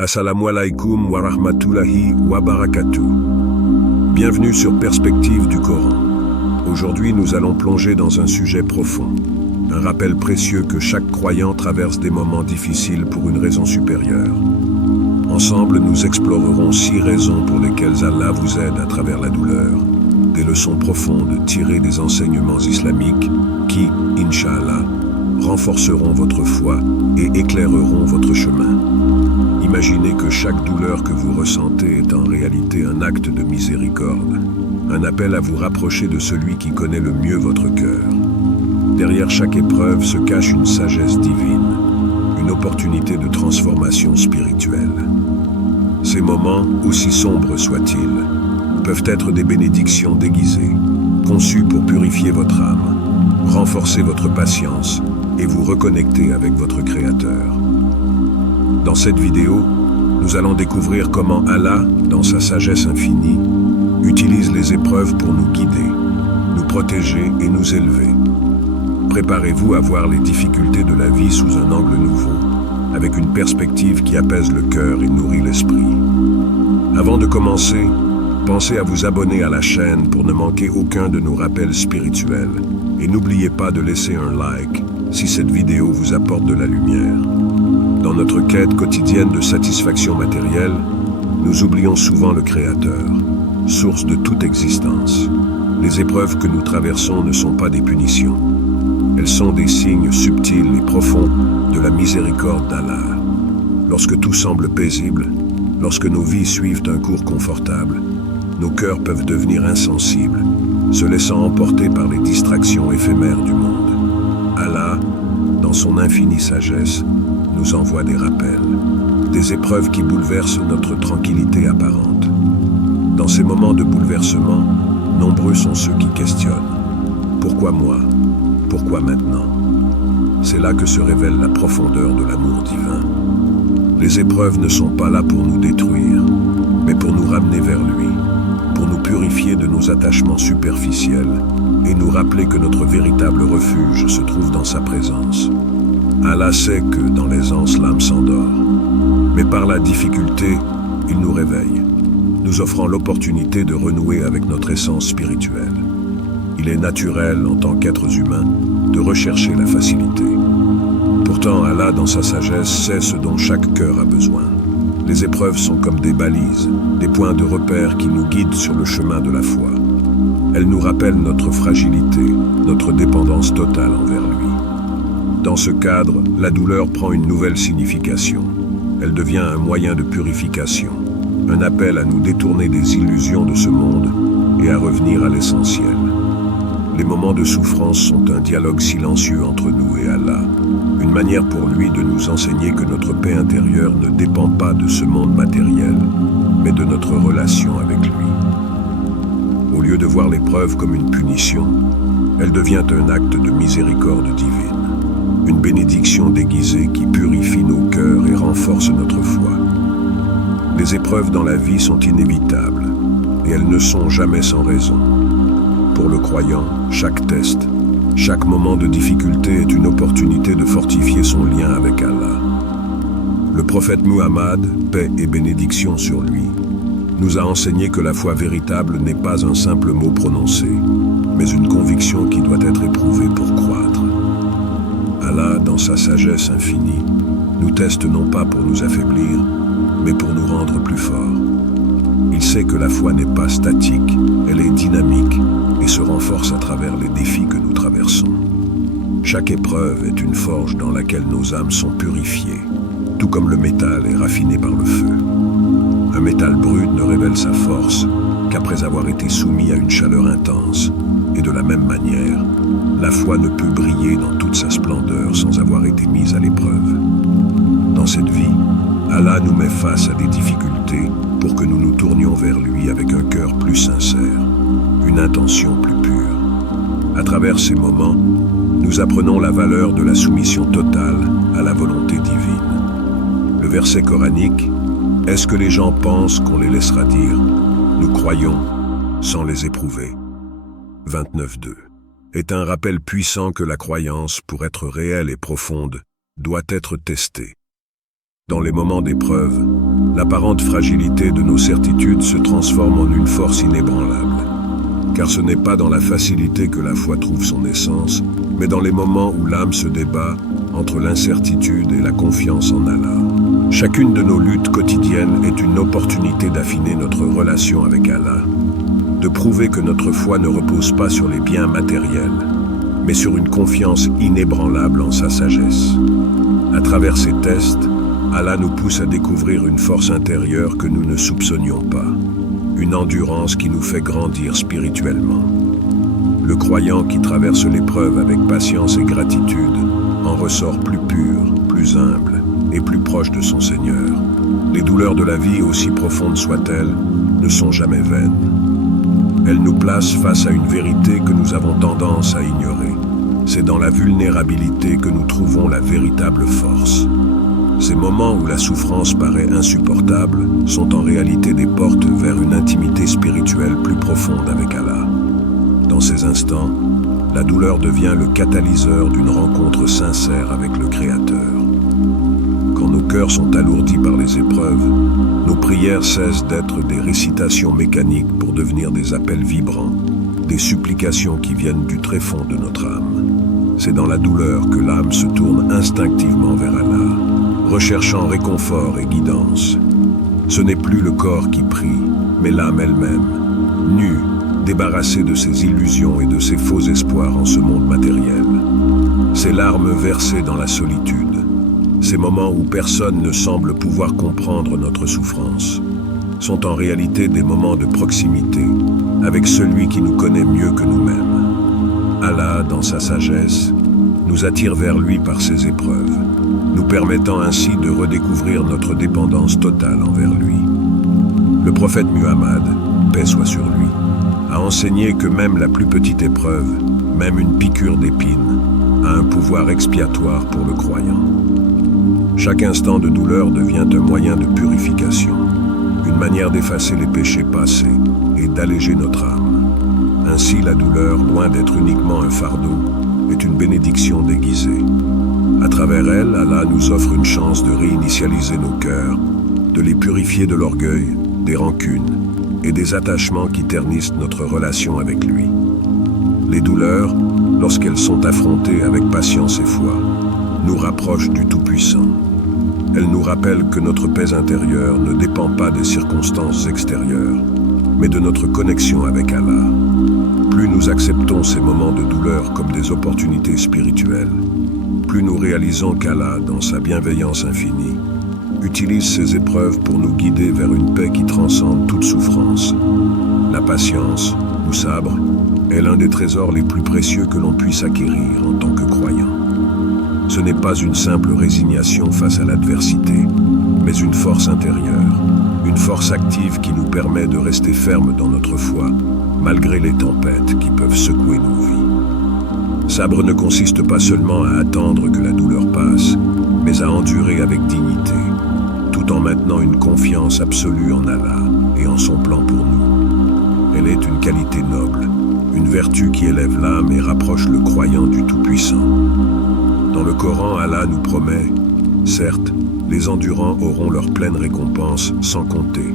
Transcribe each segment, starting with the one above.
Assalamu alaikum wa rahmatullahi wa barakatuh. Bienvenue sur Perspective du Coran. Aujourd'hui, nous allons plonger dans un sujet profond. Un rappel précieux que chaque croyant traverse des moments difficiles pour une raison supérieure. Ensemble, nous explorerons 6 raisons pour lesquelles Allah vous aide à travers la douleur. Des leçons profondes tirées des enseignements islamiques qui, Inch'Allah, renforceront votre foi et éclaireront votre chemin. Imaginez que chaque douleur que vous ressentez est en réalité un acte de miséricorde, un appel à vous rapprocher de celui qui connaît le mieux votre cœur. Derrière chaque épreuve se cache une sagesse divine, une opportunité de transformation spirituelle. Ces moments, aussi sombres soient-ils, peuvent être des bénédictions déguisées, conçues pour purifier votre âme, renforcer votre patience et vous reconnecter avec votre Créateur. Dans cette vidéo, nous allons découvrir comment Allah, dans sa sagesse infinie, utilise les épreuves pour nous guider, nous protéger et nous élever. Préparez-vous à voir les difficultés de la vie sous un angle nouveau, avec une perspective qui apaise le cœur et nourrit l'esprit. Avant de commencer, pensez à vous abonner à la chaîne pour ne manquer aucun de nos rappels spirituels et n'oubliez pas de laisser un like si cette vidéo vous apporte de la lumière. Dans notre quête quotidienne de satisfaction matérielle, nous oublions souvent le Créateur, source de toute existence. Les épreuves que nous traversons ne sont pas des punitions. Elles sont des signes subtils et profonds de la miséricorde d'Allah. Lorsque tout semble paisible, lorsque nos vies suivent un cours confortable, nos cœurs peuvent devenir insensibles, se laissant emporter par les distractions éphémères du monde. Allah, dans son infinie sagesse, nous envoie des rappels, des épreuves qui bouleversent notre tranquillité apparente. Dans ces moments de bouleversement, nombreux sont ceux qui questionnent. Pourquoi moi? Pourquoi maintenant? C'est là que se révèle la profondeur de l'amour divin. Les épreuves ne sont pas là pour nous détruire, mais pour nous ramener vers lui, pour nous purifier de nos attachements superficiels et nous rappeler que notre véritable refuge se trouve dans sa présence. Allah sait que dans l'aisance l'âme s'endort, mais par la difficulté, il nous réveille, nous offrant l'opportunité de renouer avec notre essence spirituelle. Il est naturel, en tant qu'êtres humains, de rechercher la facilité. Pourtant, Allah, dans sa sagesse, sait ce dont chaque cœur a besoin. Les épreuves sont comme des balises, des points de repère qui nous guident sur le chemin de la foi. Elles nous rappellent notre fragilité, notre dépendance totale envers lui. Dans ce cadre, la douleur prend une nouvelle signification. Elle devient un moyen de purification, un appel à nous détourner des illusions de ce monde et à revenir à l'essentiel. Les moments de souffrance sont un dialogue silencieux entre nous et Allah, une manière pour lui de nous enseigner que notre paix intérieure ne dépend pas de ce monde matériel, mais de notre relation avec lui. Au lieu de voir l'épreuve comme une punition, elle devient un acte de miséricorde divine. Une bénédiction déguisée qui purifie nos cœurs et renforce notre foi. Les épreuves dans la vie sont inévitables et elles ne sont jamais sans raison. Pour le croyant, chaque test, chaque moment de difficulté est une opportunité de fortifier son lien avec Allah. Le prophète Muhammad, paix et bénédiction sur lui, nous a enseigné que la foi véritable n'est pas un simple mot prononcé, mais une conviction qui doit être éprouvée pour croître. Allah, dans sa sagesse infinie, nous teste non pas pour nous affaiblir, mais pour nous rendre plus forts. Il sait que la foi n'est pas statique, elle est dynamique et se renforce à travers les défis que nous traversons. Chaque épreuve est une forge dans laquelle nos âmes sont purifiées, tout comme le métal est raffiné par le feu. Un métal brut ne révèle sa force qu'après avoir été soumis à une chaleur intense, et de la même manière, la foi ne peut briller dans toute sa splendeur sans avoir été mise à l'épreuve. Dans cette vie, Allah nous met face à des difficultés pour que nous nous tournions vers lui avec un cœur plus sincère, une intention plus pure. À travers ces moments, nous apprenons la valeur de la soumission totale à la volonté divine. Le verset coranique « Est-ce que les gens pensent qu'on les laissera dire ? Nous croyons sans les éprouver. » 29.2 est un rappel puissant que la croyance, pour être réelle et profonde, doit être testée. Dans les moments d'épreuve, l'apparente fragilité de nos certitudes se transforme en une force inébranlable. Car ce n'est pas dans la facilité que la foi trouve son essence, mais dans les moments où l'âme se débat entre l'incertitude et la confiance en Allah. Chacune de nos luttes quotidiennes est une opportunité d'affiner notre relation avec Allah, de prouver que notre foi ne repose pas sur les biens matériels, mais sur une confiance inébranlable en sa sagesse. À travers ces tests, Allah nous pousse à découvrir une force intérieure que nous ne soupçonnions pas, une endurance qui nous fait grandir spirituellement. Le croyant qui traverse l'épreuve avec patience et gratitude en ressort plus pur, plus humble et plus proche de son Seigneur. Les douleurs de la vie, aussi profondes soient-elles, ne sont jamais vaines. Elles nous placent face à une vérité que nous avons tendance à ignorer. C'est dans la vulnérabilité que nous trouvons la véritable force. Ces moments où la souffrance paraît insupportable sont en réalité des portes vers une intimité spirituelle plus profonde avec Allah. Dans ces instants, la douleur devient le catalyseur d'une rencontre sincère avec le Créateur. Quand nos cœurs sont alourdis par les épreuves, nos prières cessent d'être des récitations mécaniques pour devenir des appels vibrants, des supplications qui viennent du tréfonds de notre âme. C'est dans la douleur que l'âme se tourne instinctivement vers Allah, recherchant réconfort et guidance. Ce n'est plus le corps qui prie, mais l'âme elle-même, nue, débarrassée de ses illusions et de ses faux espoirs en ce monde matériel. Ces larmes versées dans la solitude, ces moments où personne ne semble pouvoir comprendre notre souffrance, sont en réalité des moments de proximité avec celui qui nous connaît mieux que nous-mêmes. Allah, dans sa sagesse, nous attire vers lui par ses épreuves, nous permettant ainsi de redécouvrir notre dépendance totale envers lui. Le prophète Muhammad, paix soit sur lui, a enseigné que même la plus petite épreuve, même une piqûre d'épine, a un pouvoir expiatoire pour le croyant. Chaque instant de douleur devient un moyen de purification, une manière d'effacer les péchés passés et d'alléger notre âme. Ainsi, la douleur, loin d'être uniquement un fardeau, est une bénédiction déguisée. À travers elle, Allah nous offre une chance de réinitialiser nos cœurs, de les purifier de l'orgueil, des rancunes et des attachements qui ternissent notre relation avec lui. Les douleurs, lorsqu'elles sont affrontées avec patience et foi, nous rapprochent du Tout-Puissant. Elles nous rappellent que notre paix intérieure ne dépend pas des circonstances extérieures, mais de notre connexion avec Allah. Plus nous acceptons ces moments de douleur comme des opportunités spirituelles, plus nous réalisons qu'Allah, dans sa bienveillance infinie, utilise ces épreuves pour nous guider vers une paix qui transcende toute souffrance. La patience, ou sabre, est l'un des trésors les plus précieux que l'on puisse acquérir en tant que croyant. Ce n'est pas une simple résignation face à l'adversité, mais une force intérieure, une force active qui nous permet de rester fermes dans notre foi, malgré les tempêtes qui peuvent secouer nos vies. Sabre ne consiste pas seulement à attendre que la douleur passe, mais à endurer avec dignité, tout en maintenant une confiance absolue en Allah et en son plan pour nous. Elle est une qualité noble, une vertu qui élève l'âme et rapproche le croyant du Tout-Puissant. Dans le Coran, Allah nous promet, certes, les endurants auront leur pleine récompense sans compter.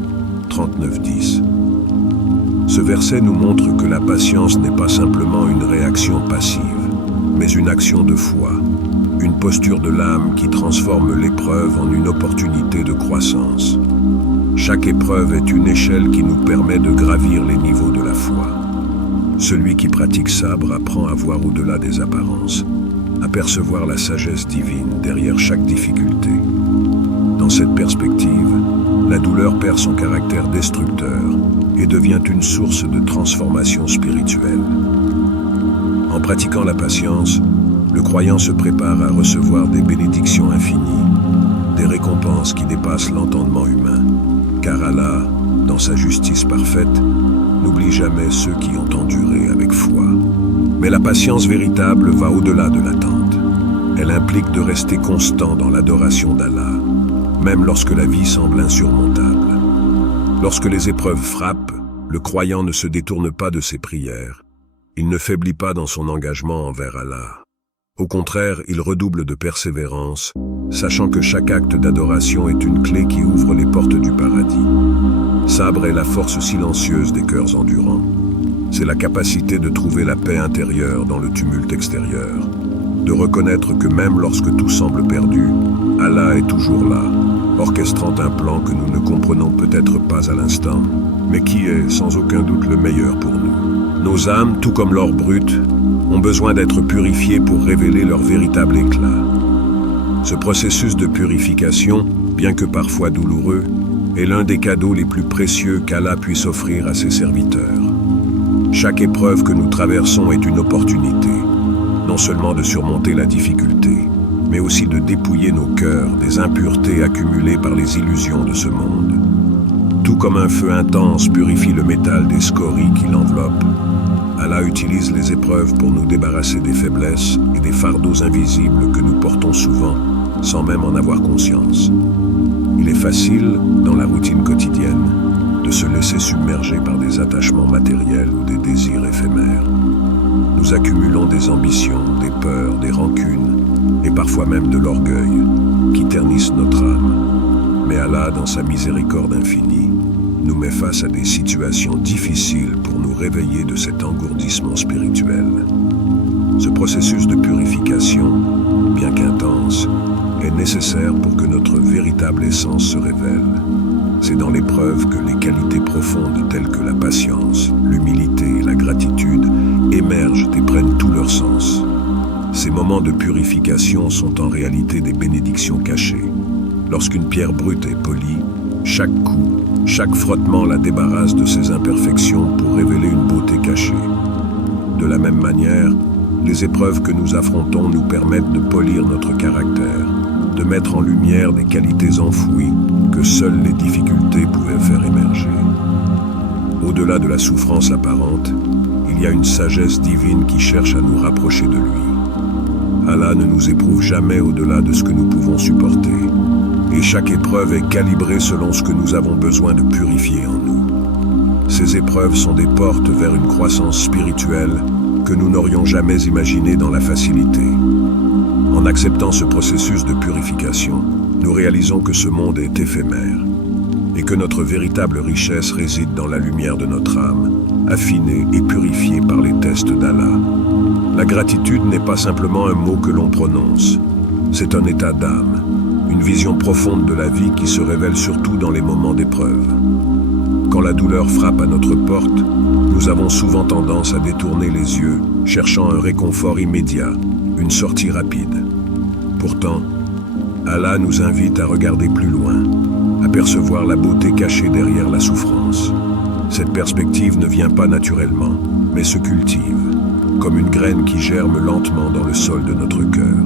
39-10. Ce verset nous montre que la patience n'est pas simplement une réaction passive, mais une action de foi, une posture de l'âme qui transforme l'épreuve en une opportunité de croissance. Chaque épreuve est une échelle qui nous permet de gravir les niveaux de la foi. Celui qui pratique sabre apprend à voir au-delà des apparences, à percevoir la sagesse divine derrière chaque difficulté. Dans cette perspective, la douleur perd son caractère destructeur et devient une source de transformation spirituelle. En pratiquant la patience, le croyant se prépare à recevoir des bénédictions infinies, des récompenses qui dépassent l'entendement humain, car Allah, dans sa justice parfaite, n'oublie jamais ceux qui ont enduré avec foi. Mais la patience véritable va au-delà de l'attente. Elle implique de rester constant dans l'adoration d'Allah, même lorsque la vie semble insurmontable. Lorsque les épreuves frappent, le croyant ne se détourne pas de ses prières. Il ne faiblit pas dans son engagement envers Allah. Au contraire, il redouble de persévérance, sachant que chaque acte d'adoration est une clé qui ouvre les portes du paradis. Sabre est la force silencieuse des cœurs endurants. C'est la capacité de trouver la paix intérieure dans le tumulte extérieur, de reconnaître que même lorsque tout semble perdu, Allah est toujours là, orchestrant un plan que nous ne comprenons peut-être pas à l'instant, mais qui est sans aucun doute le meilleur pour nous. Nos âmes, tout comme l'or brut, ont besoin d'être purifiées pour révéler leur véritable éclat. Ce processus de purification, bien que parfois douloureux, est l'un des cadeaux les plus précieux qu'Allah puisse offrir à ses serviteurs. Chaque épreuve que nous traversons est une opportunité, non seulement de surmonter la difficulté, mais aussi de dépouiller nos cœurs des impuretés accumulées par les illusions de ce monde. Tout comme un feu intense purifie le métal des scories qui l'enveloppent, Allah utilise les épreuves pour nous débarrasser des faiblesses et des fardeaux invisibles que nous portons souvent, sans même en avoir conscience. Il est facile, dans la routine quotidienne, de se laisser submerger par des attachements matériels ou des désirs éphémères. Nous accumulons des ambitions, des peurs, des rancunes, et parfois même de l'orgueil, qui ternissent notre âme. Mais Allah, dans sa miséricorde infinie, nous met face à des situations difficiles pour nous réveiller de cet engourdissement spirituel. Ce processus de purification, bien qu'intense, est nécessaire pour que notre véritable essence se révèle. C'est dans l'épreuve que les qualités profondes telles que la patience, l'humilité et la gratitude émergent et prennent tout leur sens. Ces moments de purification sont en réalité des bénédictions cachées. Lorsqu'une pierre brute est polie, chaque coup, chaque frottement la débarrasse de ses imperfections pour révéler une beauté cachée. De la même manière, les épreuves que nous affrontons nous permettent de polir notre caractère, de mettre en lumière des qualités enfouies que seules les difficultés pouvaient faire émerger. Au-delà de la souffrance apparente, il y a une sagesse divine qui cherche à nous rapprocher de lui. Allah ne nous éprouve jamais au-delà de ce que nous pouvons supporter, et chaque épreuve est calibrée selon ce que nous avons besoin de purifier en nous. Ces épreuves sont des portes vers une croissance spirituelle que nous n'aurions jamais imaginée dans la facilité. En acceptant ce processus de purification, nous réalisons que ce monde est éphémère et que notre véritable richesse réside dans la lumière de notre âme, affinée et purifiée par les tests d'Allah. La gratitude n'est pas simplement un mot que l'on prononce, c'est un état d'âme, une vision profonde de la vie qui se révèle surtout dans les moments d'épreuve. Quand la douleur frappe à notre porte, nous avons souvent tendance à détourner les yeux, cherchant un réconfort immédiat, une sortie rapide. Pourtant, Allah nous invite à regarder plus loin, à percevoir la beauté cachée derrière la souffrance. Cette perspective ne vient pas naturellement, mais se cultive, comme une graine qui germe lentement dans le sol de notre cœur.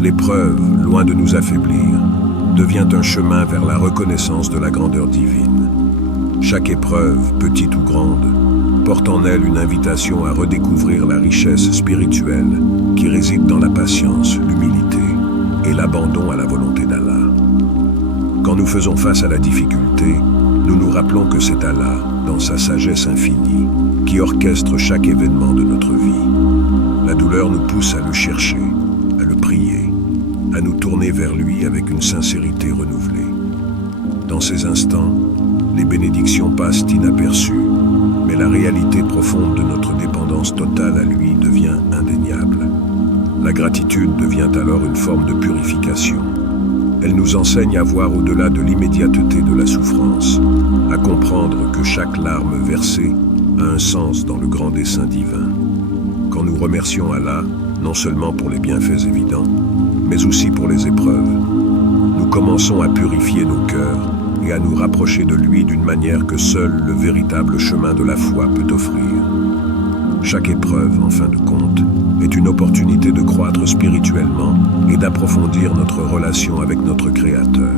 L'épreuve, loin de nous affaiblir, devient un chemin vers la reconnaissance de la grandeur divine. Chaque épreuve, petite ou grande, porte en elle une invitation à redécouvrir la richesse spirituelle qui réside dans la patience, l'humilité et l'abandon à la volonté d'Allah. Quand nous faisons face à la difficulté, nous nous rappelons que c'est Allah, dans sa sagesse infinie, qui orchestre chaque événement de notre vie. La douleur nous pousse à le chercher, à le prier, à nous tourner vers lui avec une sincérité renouvelée. Dans ces instants, les bénédictions passent inaperçues, mais la réalité profonde de notre dépendance totale à lui devient indéniable. La gratitude devient alors une forme de purification. Elle nous enseigne à voir au-delà de l'immédiateté de la souffrance, à comprendre que chaque larme versée a un sens dans le grand dessein divin. Quand nous remercions Allah, non seulement pour les bienfaits évidents, mais aussi pour les épreuves, nous commençons à purifier nos cœurs et à nous rapprocher de lui d'une manière que seul le véritable chemin de la foi peut offrir. Chaque épreuve, en fin de compte, est une opportunité de croître spirituellement et d'approfondir notre relation avec notre Créateur.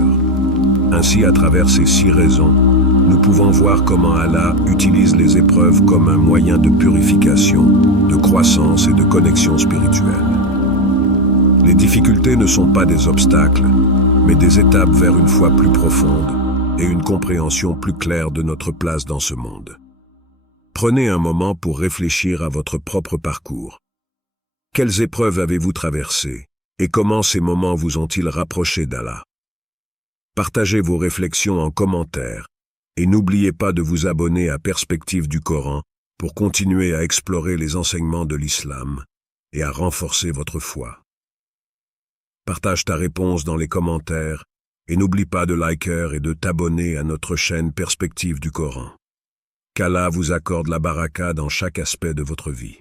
Ainsi, à travers ces 6 raisons, nous pouvons voir comment Allah utilise les épreuves comme un moyen de purification, de croissance et de connexion spirituelle. Les difficultés ne sont pas des obstacles, mais des étapes vers une foi plus profonde et une compréhension plus claire de notre place dans ce monde. Prenez un moment pour réfléchir à votre propre parcours. Quelles épreuves avez-vous traversées et comment ces moments vous ont-ils rapproché d'Allah? Partagez vos réflexions en commentaire et n'oubliez pas de vous abonner à Perspective du Coran pour continuer à explorer les enseignements de l'islam et à renforcer votre foi. Partage ta réponse dans les commentaires et n'oublie pas de liker et de t'abonner à notre chaîne Perspective du Coran. Qu'Allah vous accorde la baraka dans chaque aspect de votre vie.